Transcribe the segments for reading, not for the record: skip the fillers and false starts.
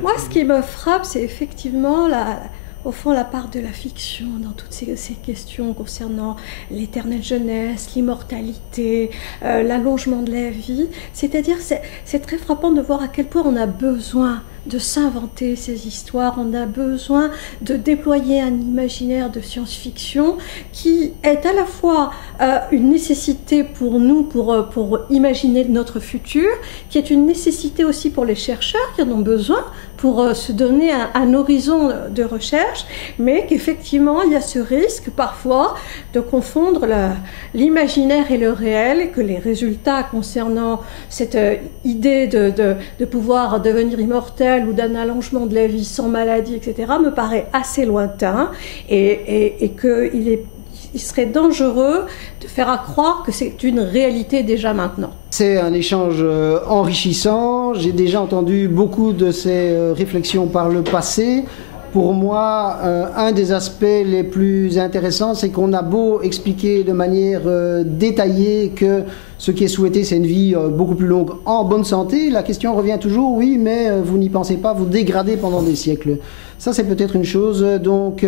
Moi, ce qui me frappe, c'est effectivement au fond, la part de la fiction dans toutes ces questions concernant l'éternelle jeunesse, l'immortalité, l'allongement de la vie. C'est-à-dire, c'est très frappant de voir à quel point on a besoin de s'inventer ces histoires, on a besoin de déployer un imaginaire de science-fiction qui est à la fois une nécessité pour nous, pour imaginer notre futur, qui est une nécessité aussi pour les chercheurs qui en ont besoin pour se donner un horizon de recherche, mais qu'effectivement il y a ce risque parfois de confondre l'imaginaire et le réel, et que les résultats concernant cette idée de pouvoir devenir immortel ou d'un allongement de la vie sans maladie, etc., me paraît assez lointain, et qu'il serait dangereux de faire croire que c'est une réalité déjà maintenant. C'est un échange enrichissant. J'ai déjà entendu beaucoup de ces réflexions par le passé. Pour moi, un des aspects les plus intéressants, c'est qu'on a beau expliquer de manière détaillée que ce qui est souhaité, c'est une vie beaucoup plus longue en bonne santé. La question revient toujours, oui, mais vous n'y pensez pas, vous dégradez pendant des siècles. Ça, c'est peut-être une chose. Donc,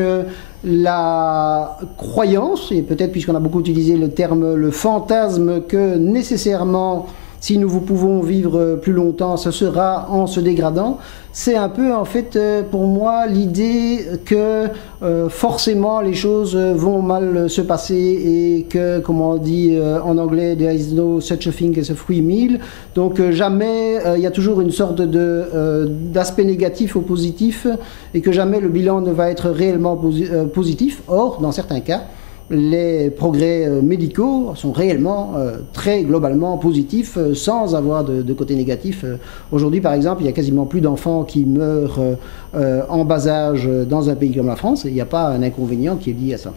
la croyance, et peut-être puisqu'on a beaucoup utilisé le terme, le fantasme, que nécessairement, si nous pouvons vivre plus longtemps, ce sera en se dégradant. C'est un peu, en fait, pour moi, l'idée que forcément les choses vont mal se passer et que, comme on dit en anglais, there is no such a thing as a free meal. Donc jamais, il y a toujours une sorte d'aspect négatif au positif et que jamais le bilan ne va être réellement positif. Or, dans certains cas, les progrès médicaux sont réellement très globalement positifs sans avoir de côté négatif. Aujourd'hui, par exemple, il y a quasiment plus d'enfants qui meurent en bas âge dans un pays comme la France et il n'y a pas un inconvénient qui est lié à ça.